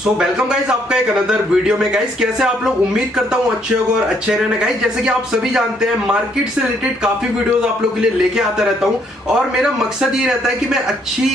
So welcome guys आपका एक another video में। गाइस कैसे आप लोग, उम्मीद करता हूँ अच्छे होंगे और अच्छे रहना। गाइस जैसे कि आप सभी जानते हैं, मार्केट से रिलेटेड काफी वीडियोस आप लोगों के लिए लेके आता रहता हूँ और मेरा मकसद ये रहता है कि मैं अच्छी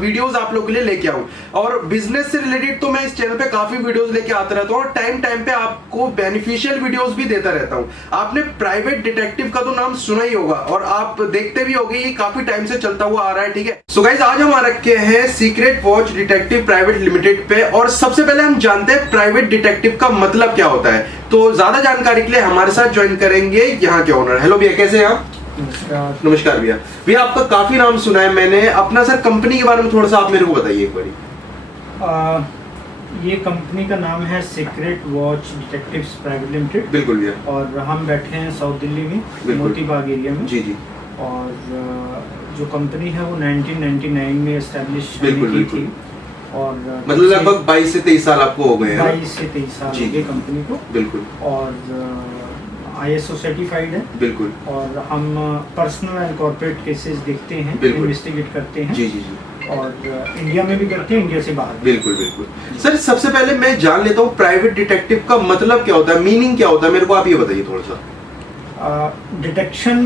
वीडियोस आप लोगों के लिए लेके आऊँ। और बिजनेस से रिलेटेड तो मैं इस चैनल पे काफी वीडियोस लेके आता रहता हूँ और टाइम टाइम पे आपको बेनिफिशियल वीडियोस भी देता रहता हूँ। आपने प्राइवेट डिटेक्टिव का तो नाम सुना ही होगा और आप देखते भी होंगे, ये काफी टाइम से चलता हुआ आ रहा है। ठीक है, सो गाइस आज हम आ रखे हैं secret watch detective private limited पे। और सबसे पहले हम जानते हैं प्राइवेट डिटेक्टिव का मतलब क्या होता है। तो ज्यादा जानकारी के लिए हमारे साथ ज्वाइन करेंगे यहाँ के ओनर। हेलो भैया, कैसे हैं आप? नमस्कार भैया। भैया आपका काफी नाम सुना है मैंने। अपना सर कंपनी के बारे में थोड़ा सा आप मेरे को बताइए एक बारी। ये कंपनी का नाम है secret watch detectives private limited. बिल्कुल भैया। और हम बैठे हैं साउथ दिल्ली में, मोती बाग एरिया में। जी जी। और जो कंपनी है वो 1999 में एस्टेब्लिश की थी और मतलब लगभग 22 से 23 साल आपको हो गए हैं। 22 से 23 साल हो गए कंपनी को। बिल्कुल। और ISO सर्टिफाइड है। बिल्कुल। और हम पर्सनल एंड कॉर्पोरेट केसेस देखते हैं, इन्वेस्टिगेट करते हैं। जी जी जी। और इंडिया में भी करते हैं, इंडिया से बाहर। बिल्कुल बिल्कुल। सर सबसे पहले मैं जान लेता हूँ प्राइवेट डिटेक्टिव का मतलब क्या होता है, मीनिंग क्या होता है, मेरे को आप ये बताइए थोड़ा सा। डिटेक्शन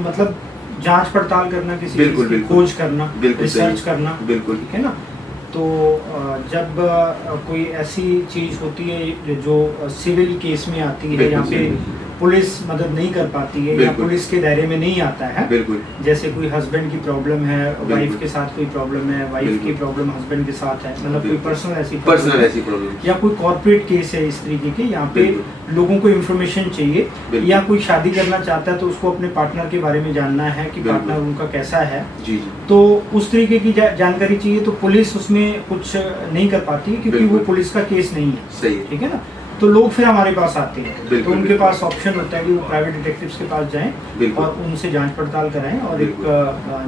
मतलब जांच पड़ताल करना, किसी चीज की खोज करना, रिसर्च करना। बिल्कुल ठीक है ना। तो जब कोई ऐसी चीज होती है जो सिविल केस में आती है, यहाँ पे पुलिस मदद नहीं कर पाती है या पुलिस के दायरे में नहीं आता है, बिल्कुल, जैसे कोई हस्बैंड की प्रॉब्लम है, वाइफ के साथ कोई प्रॉब्लम है, वाइफ की प्रॉब्लम हस्बैंड के साथ है, मतलब कोई पर्सनल ऐसी प्रॉब्लम या कोई कॉर्पोरेट केस है इस तरीके के, यहाँ पे लोगों को इन्फॉर्मेशन चाहिए या कोई शादी करना चाहता है तो उसको अपने पार्टनर के बारे में जानना है कि पार्टनर उनका कैसा है। तो उस तरीके की जानकारी चाहिए, तो पुलिस उसमें कुछ नहीं कर पाती क्योंकि वो पुलिस का केस नहीं है। ठीक है ना। तो लोग फिर हमारे पास आते हैं, तो उनके पास ऑप्शन होता है कि वो प्राइवेट डिटेक्टिव्स के पास जाएं और उनसे जांच पड़ताल कराएं और एक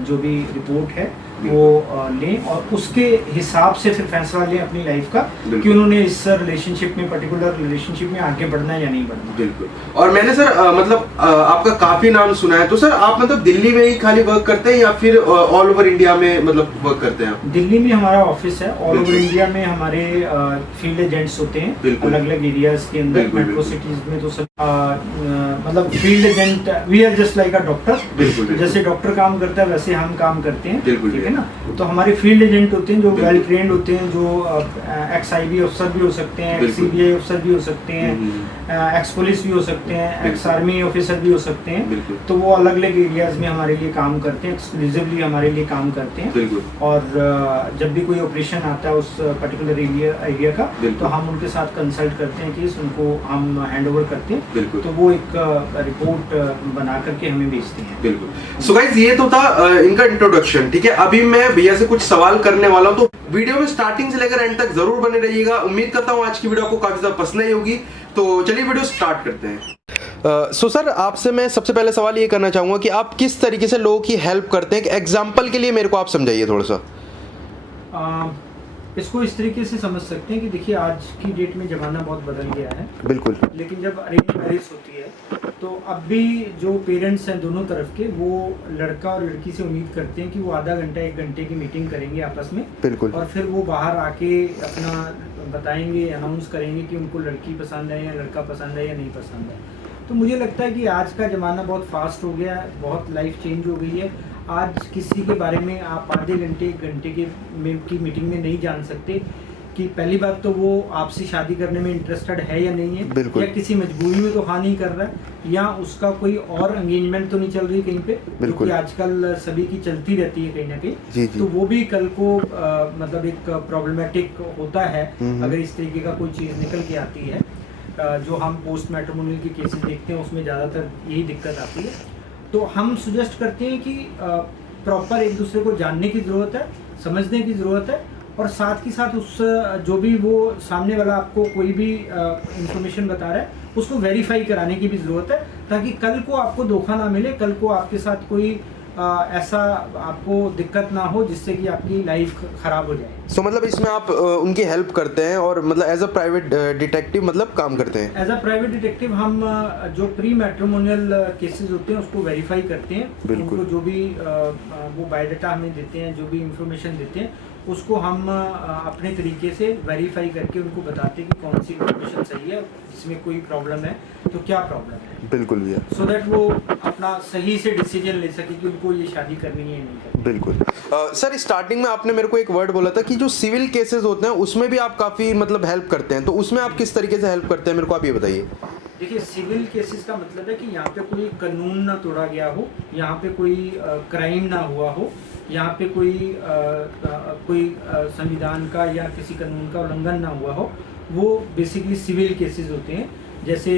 जो भी रिपोर्ट है वो लें और उसके हिसाब से फिर फैसला लें अपनी लाइफ का कि उन्होंने इस रिलेशनशिप में, पर्टिकुलर रिलेशनशिप में आगे बढ़ना है या नहीं बढ़ना। बिल्कुल। और मैंने सर मतलब आपका काफी नाम सुना है, तो सर आप मतलब दिल्ली में ही खाली वर्क करते हैं या फिर ऑल ओवर इंडिया में मतलब वर्क करते हैं? दिल्ली में हमारा ऑफिस है, ऑल ओवर इंडिया में हमारे फील्ड एजेंट्स होते हैं अलग अलग एरियाज के अंदर। मेट्रो सिटीज में तो सब मतलब field agent, we are just like a doctor. जैसे डॉक्टर काम करता है वैसे हम काम करते हैं। ठीक है ना। तो हमारे फील्ड एजेंट होते हैं जो वेल ट्रेंड होते हैं, जो एक्स-IB अफसर भी हो सकते हैं, एक्स-CBI अफसर भी हो सकते हैं, एक्स पुलिस भी हो सकते हैं, एक्स आर्मी ऑफिसर भी हो सकते हैं। तो वो अलग अलग एरियाज में हमारे लिए काम करते हैं, एक्सक्लूसिवली हमारे लिए काम करते हैं। और जब भी कोई ऑपरेशन आता है उस पर्टिकुलर एरिया का, तो हम उनके साथ कंसल्ट करते हैं कि उनको हम हैंड ओवर करते हैं, तो वो एक रिपोर्ट बना करके हमें भेजते हैं। बिल्कुल। सो गाइस ये तो था इनका इंट्रोडक्शन। ठीक है, अभी मैं भैया से कुछ सवाल करने वाला हूं, तो वीडियो में स्टार्टिंग से लेकर एंड तक जरूर बने रहिएगा। उम्मीद करता हूं आज की वीडियो आपको काफी ज्यादा पसंद आई होगी। तो चलिए वीडियो स्टार्ट करते हैं। सो सर आपसे मैं सबसे पहले सवाल ये करना चाहूंगा कि आप किस तरीके से लोगों की हेल्प करते हैं। एग्जाम्पल के लिए मेरे को आप समझाइए थोड़ा सा। इसको इस तरीके से समझ सकते हैं कि देखिए आज की डेट में ज़माना बहुत बदल गया है। बिल्कुल। लेकिन जब अरेंज मैरिज होती है तो अब भी जो पेरेंट्स हैं दोनों तरफ के, वो लड़का और लड़की से उम्मीद करते हैं कि वो आधा घंटा 1 घंटे की मीटिंग करेंगे आपस में। बिल्कुल। और फिर वो बाहर आके अपना बताएंगे, अनाउंस करेंगे कि उनको लड़की पसंद है या लड़का पसंद है या नहीं पसंद है। तो मुझे लगता है कि आज का ज़माना बहुत फास्ट हो गया है, बहुत लाइफ चेंज हो गई है। आज किसी के बारे में आप आधे घंटे 1 घंटे की मीटिंग में नहीं जान सकते कि पहली बात तो वो आपसे शादी करने में इंटरेस्टेड है या नहीं है, या किसी मजबूरी में तो हाँ नहीं कर रहा है, या उसका कोई और एंगेजमेंट तो नहीं चल रही कहीं पे, क्योंकि आजकल सभी की चलती रहती है कहीं ना कहीं। तो वो भी कल को मतलब एक प्रॉब्लमेटिक होता है अगर इस तरीके का कोई चीज़ निकल के आती है। जो हम पोस्ट मैट्रिमोनियल के केसेस देखते हैं उसमें ज़्यादातर यही दिक्कत आती है। तो हम सुजेस्ट करते हैं कि प्रॉपर एक दूसरे को जानने की ज़रूरत है, समझने की ज़रूरत है, और साथ ही साथ उस जो भी वो सामने वाला आपको कोई भी इंफॉर्मेशन बता रहा है उसको वेरीफाई कराने की भी ज़रूरत है, ताकि कल को आपको धोखा ना मिले, कल को आपके साथ कोई ऐसा आपको दिक्कत ना हो जिससे कि आपकी लाइफ खराब हो जाए। सो मतलब इसमें आप उनकी हेल्प करते हैं और मतलब एज अ प्राइवेट डिटेक्टिव मतलब काम करते हैं। एज अ प्राइवेट डिटेक्टिव हम जो प्री मैट्रिमोनियल केसेस होते हैं उसको वेरीफाई करते हैं। उनको जो भी वो बायोडाटा हमें देते हैं, जो भी इंफॉर्मेशन देते हैं, उसको हम अपने तरीके से वेरीफाई करके उनको बताते हैं कि कौन सी इन्फॉर्मेशन सही है, इसमें कोई प्रॉब्लम है तो क्या प्रॉब्लम है। बिल्कुल भैया। सो दैट वो अपना सही से डिसीजन ले सके कि उनको ये शादी करनी है या नहीं करनी। बिल्कुल। सर स्टार्टिंग में आपने मेरे को एक वर्ड बोला था कि जो सिविल केसेस होते हैं उसमें भी आप काफ़ी मतलब हेल्प करते हैं, तो उसमें आप किस तरीके से हेल्प करते हैं, मेरे को आप ये बताइए। देखिए, सिविल केसेस का मतलब है कि यहाँ पे कोई कानून ना तोड़ा गया हो, यहाँ पे कोई क्राइम ना हुआ हो, यहाँ पे कोई संविधान का या किसी कानून का उल्लंघन ना हुआ हो, वो बेसिकली सिविल केसेस होते हैं। जैसे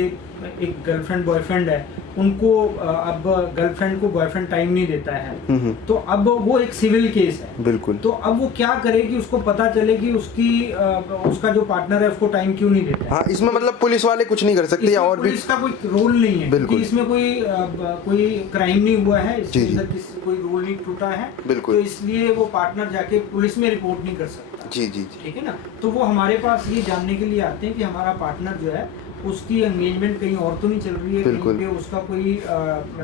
एक गर्लफ्रेंड बॉयफ्रेंड है, उनको अब गर्लफ्रेंड को बॉयफ्रेंड टाइम नहीं देता है, तो अब वो एक सिविल केस है। बिल्कुल। तो अब वो क्या करे कि उसको पता चले कि उसका जो पार्टनर है उसको टाइम क्यों नहीं देता है। हाँ, इसमें मतलब पुलिस वाले कुछ नहीं कर सकते या और भी पुलिस का कोई रोल नहीं है, बिल्कुल। इसमें कोई क्राइम नहीं हुआ है, इसके अंदर कोई रूल नहीं टूटा है, बिल्कुल। तो इसलिए वो पार्टनर जाके पुलिस में रिपोर्ट नहीं कर सकता। जी जी, ठीक है ना। तो वो हमारे पास ये जानने के लिए आते हैं कि हमारा पार्टनर जो है उसकी एंगेजमेंट कहीं और तो नहीं चल रही है, कहीं पे उसका कोई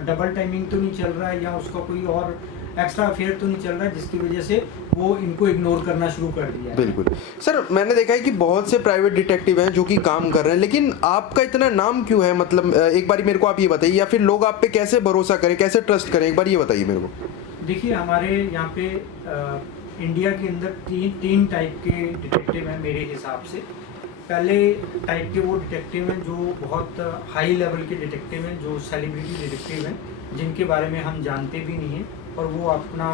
डबल टाइमिंग तो नहीं चल रहा है, या उसका कोई और एक्स्ट्रा अफेयर तो नहीं चल रहा है जिसकी वजह से वो इनको इग्नोर करना शुरू कर दिया है। बिल्कुल। सर मैंने देखा है कि बहुत से प्राइवेट डिटेक्टिव हैं जो कि काम कर रहे हैं, लेकिन आपका इतना नाम क्यों है, मतलब एक बार मेरे को आप ये बताइए, या फिर लोग आप पे कैसे भरोसा करें, कैसे ट्रस्ट करें, एक बार ये बताइए मेरे को। देखिए, हमारे यहाँ पे इंडिया के अंदर तीन टाइप के डिटेक्टिव हैं मेरे हिसाब से। पहले टाइप के वो डिटेक्टिव हैं जो बहुत हाई लेवल के डिटेक्टिव हैं, जो सेलिब्रिटी डिटेक्टिव हैं, जिनके बारे में हम जानते भी नहीं हैं और वो अपना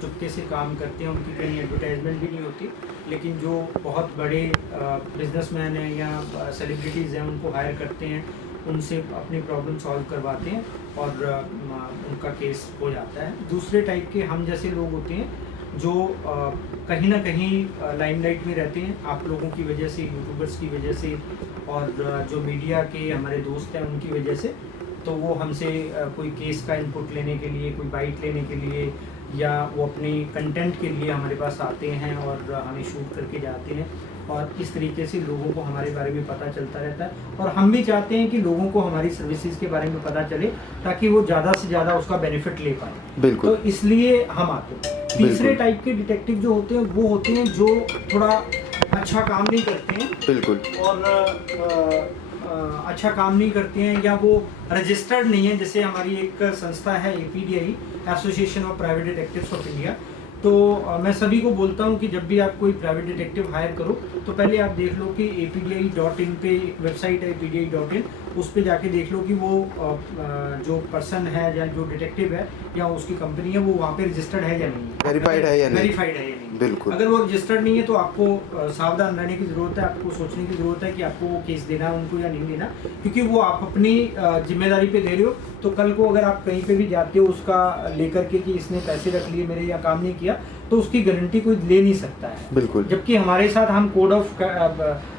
चुपके से काम करते हैं, उनकी कहीं एडवर्टाइजमेंट भी नहीं होती, लेकिन जो बहुत बड़े बिजनेसमैन हैं या सेलिब्रिटीज़ हैं उनको हायर करते हैं, उनसे अपनी प्रॉब्लम सॉल्व करवाते हैं और उनका केस हो जाता है। दूसरे टाइप के हम जैसे लोग होते हैं जो कहीं ना कहीं लाइमलाइट में रहते हैं, आप लोगों की वजह से, यूट्यूबर्स की वजह से और जो मीडिया के हमारे दोस्त हैं उनकी वजह से, तो वो हमसे कोई केस का इनपुट लेने के लिए, कोई बाइट लेने के लिए, या वो अपनी कंटेंट के लिए हमारे पास आते हैं और हमें शूट करके जाते हैं, और इस तरीके से लोगों को हमारे बारे में पता चलता रहता है। और हम भी चाहते हैं कि लोगों को हमारी सर्विसेज के बारे में पता चले ताकि वो ज़्यादा से ज़्यादा उसका बेनिफिट ले पाए। बिल्कुल। तो इसलिए हम आते हैं। तीसरे टाइप के डिटेक्टिव जो होते हैं वो होते हैं जो थोड़ा अच्छा काम नहीं करते हैं, बिल्कुल, और अच्छा काम नहीं करते हैं या वो रजिस्टर्ड नहीं है। जैसे हमारी एक संस्था है APDI, association of private detectives of India, तो मैं सभी को बोलता हूँ कि जब भी आप कोई प्राइवेट डिटेक्टिव हायर करो तो पहले आप देख लो कि APDI.in पे एक वेबसाइट है APDI.in, उस पे जाके देख लो कि वो जो पर्सन है या जो डिटेक्टिव है या उसकी कंपनी है वो वहाँ पे रजिस्टर्ड है या नहीं, वेरीफाइड है या नहीं। वेरीफाइड है या नहीं। बिल्कुल। अगर वो रजिस्टर्ड नहीं है तो आपको सावधान रहने की ज़रूरत है, आपको सोचने की ज़रूरत है कि आपको वो केस देना है उनको या नहीं देना, क्योंकि वो आप अपनी जिम्मेदारी पे दे रहे हो। तो कल को अगर आप कहीं पे भी जाते हो उसका लेकर के कि इसने पैसे रख लिए मेरे या काम नहीं किया, तो उसकी गारंटी कोई ले नहीं सकता है। बिल्कुल। जबकि हमारे साथ हम कोड ऑफ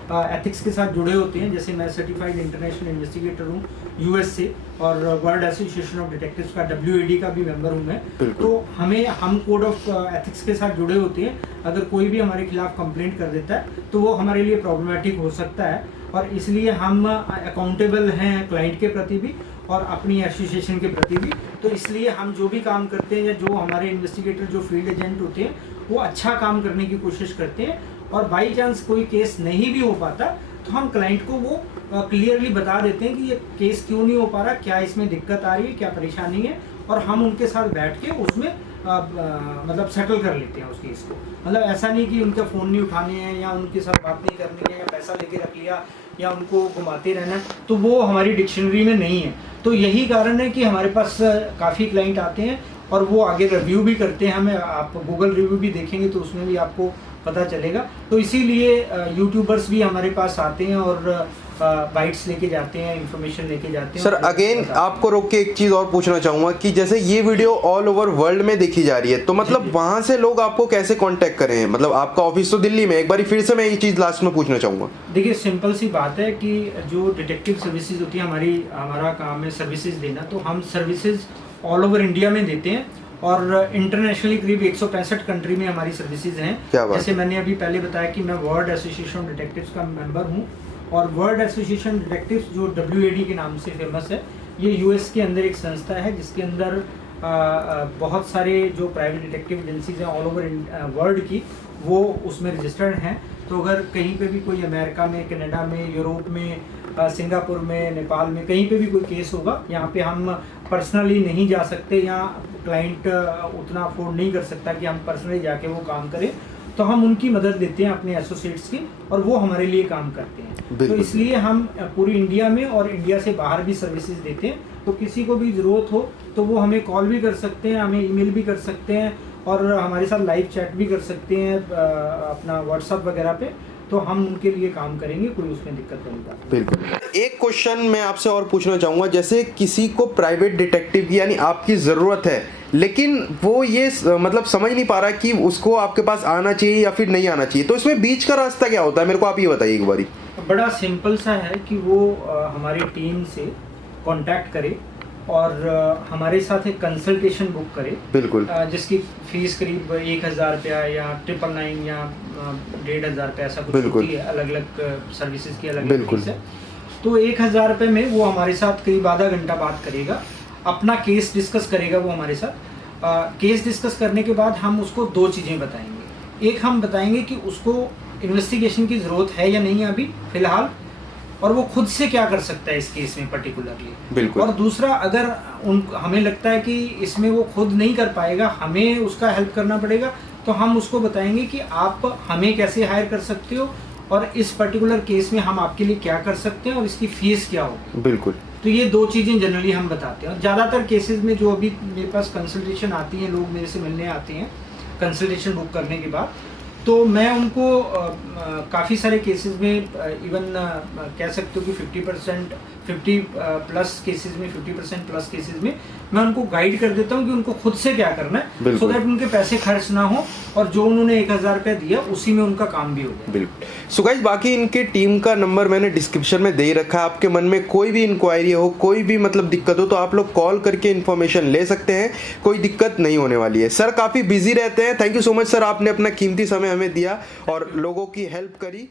एथिक्स के साथ जुड़े होते हैं। जैसे मैं सर्टिफाइड इंटरनेशनल इन्वेस्टिगेटर हूँ US से, और वर्ल्ड एसोसिएशन ऑफ डिटेक्टिव्स का WAD का भी मेंबर हूँ मैं। तो हम कोड ऑफ एथिक्स के साथ जुड़े होते हैं। अगर कोई भी हमारे खिलाफ कंप्लेंट कर देता है तो वो हमारे लिए प्रॉब्लमेटिक हो सकता है, और इसलिए हम अकाउंटेबल हैं क्लाइंट के प्रति भी और अपनी एसोसिएशन के प्रति भी। तो इसलिए हम जो भी काम करते हैं या जो हमारे इन्वेस्टिगेटर जो फील्ड एजेंट होते हैं वो अच्छा काम करने की कोशिश करते हैं, और बाई चांस कोई केस नहीं भी हो पाता तो हम क्लाइंट को वो क्लियरली बता देते हैं कि ये केस क्यों नहीं हो पा रहा, क्या इसमें दिक्कत आ रही है, क्या परेशानी है, और हम उनके साथ बैठ के उसमें मतलब सेटल कर लेते हैं उस केस को। मतलब ऐसा नहीं कि उनका फ़ोन नहीं उठाने हैं या उनके साथ बात नहीं करनी है या पैसा लेके रख लिया या उनको घुमाते रहना, तो वो हमारी डिक्शनरी में नहीं है। तो यही कारण है कि हमारे पास काफ़ी क्लाइंट आते हैं और वो आगे रिव्यू भी करते हैं हमें। आप गूगल रिव्यू भी देखेंगे तो उसमें भी आपको पता चलेगा। तो इसीलिए यूट्यूबर्स भी हमारे पास आते हैं और बाइट्स लेके जाते हैं, इन्फॉर्मेशन लेके जाते हैं। सर अगेन आपको रोक के एक चीज़ और पूछना चाहूँगा कि जैसे ये वीडियो ऑल ओवर वर्ल्ड में देखी जा रही है, तो मतलब वहाँ से लोग आपको कैसे कांटेक्ट करें? मतलब आपका ऑफिस तो दिल्ली में, एक बार फिर से मैं ये चीज़ लास्ट में पूछना चाहूँगा। देखिए, सिंपल सी बात है कि जो डिटेक्टिव सर्विसेज होती है, हमारा काम है सर्विसेज देना। तो हम सर्विसेज ऑल ओवर इंडिया में देते हैं और इंटरनेशनली करीब 165 कंट्री में हमारी सर्विसेज हैं। जैसे मैंने अभी पहले बताया कि मैं वर्ल्ड एसोसिएशन ऑफ डिटेक्टिव्स का मेंबर हूँ, और वर्ल्ड एसोसिएशन डिटेक्टिव्स जो WAD के नाम से फेमस है, ये US के अंदर एक संस्था है जिसके अंदर बहुत सारे जो प्राइवेट डिटेक्टिव एजेंसीज हैं ऑल ओवर वर्ल्ड की, वो उसमें रजिस्टर्ड हैं। तो अगर कहीं पे भी कोई अमेरिका में, कनाडा में, यूरोप में, सिंगापुर में, नेपाल में कहीं पे भी कोई केस होगा, यहाँ पे हम पर्सनली नहीं जा सकते, या क्लाइंट उतना अफोर्ड नहीं कर सकता कि हम पर्सनली जाके वो काम करें, तो हम उनकी मदद देते हैं अपने एसोसिएट्स की, और वो हमारे लिए काम करते हैं। तो इसलिए हम पूरी इंडिया में और इंडिया से बाहर भी सर्विसेज देते हैं। तो किसी को भी ज़रूरत हो तो वो हमें कॉल भी कर सकते हैं, हमें ईमेल भी कर सकते हैं, और हमारे साथ लाइव चैट भी कर सकते हैं अपना व्हाट्सएप वगैरह पे। तो हम उनके लिए काम करेंगे, कोई उसमें दिक्कत नहीं होगा। बिल्कुल। एक क्वेश्चन मैं आपसे और पूछना चाहूँगा, जैसे किसी को प्राइवेट डिटेक्टिव की यानी आपकी ज़रूरत है, लेकिन वो ये मतलब समझ नहीं पा रहा कि उसको आपके पास आना चाहिए या फिर नहीं आना चाहिए, तो इसमें बीच का रास्ता क्या होता है, मेरे को आप ये बताइए एक बारी। बड़ा सिंपल सा है कि वो हमारी टीम से कांटेक्ट करे और हमारे साथ एक कंसल्टेशन बुक करे। बिल्कुल। जिसकी फीस करीब 1000 रुपया या 999 या 1500 रुपया ऐसा कुछ होती है। अलग अलग सर्विसेज की अलग अलग फीस है। तो 1000 रुपये में वो हमारे साथ करीब आधा घंटा बात करेगा, अपना केस डिस्कस करेगा वो हमारे साथ। केस डिस्कस करने के बाद हम उसको 2 चीज़ें बताएंगे। एक हम बताएंगे कि उसको इन्वेस्टिगेशन की ज़रूरत है या नहीं अभी फ़िलहाल, और वो खुद से क्या कर सकता है इस केस में पर्टिकुलरली। बिल्कुल। और दूसरा, अगर हमें लगता है कि इसमें वो खुद नहीं कर पाएगा, हमें उसका हेल्प करना पड़ेगा, तो हम उसको बताएंगे कि आप हमें कैसे हायर कर सकते हो, और इस पर्टिकुलर केस में हम आपके लिए क्या कर सकते हैं, और इसकी फीस क्या होगी। बिल्कुल। तो ये 2 चीज़ें जनरली हम बताते हैं। और ज़्यादातर केसेस में जो अभी मेरे पास कंसल्टेशन आती हैं, लोग मेरे से मिलने आते हैं कंसल्टेशन बुक करने के बाद, तो मैं उनको काफ़ी सारे केसेस में इवन कह सकते हो कि 50 प्लस केसेस में, 50% प्लस केसेस में मैं उनको गाइड कर देता हूँ कि उनको खुद से क्या करना है, सो दैट उनके पैसे खर्च ना हो, और जो उन्होंने 1000 रुपया दिया उसी में उनका काम भी हो जाए। बिल्कुल। सो गाइस, बाकी इनके टीम का नंबर मैंने डिस्क्रिप्शन में दे रखा है। आपके मन में कोई भी इंक्वायरी हो, कोई भी मतलब दिक्कत हो, तो आप लोग कॉल करके इन्फॉर्मेशन ले सकते हैं, कोई दिक्कत नहीं होने वाली है। सर काफ़ी बिजी रहते हैं। Thank you so much sir, आपने अपना कीमती समय हमें दिया और लोगों की हेल्प करी।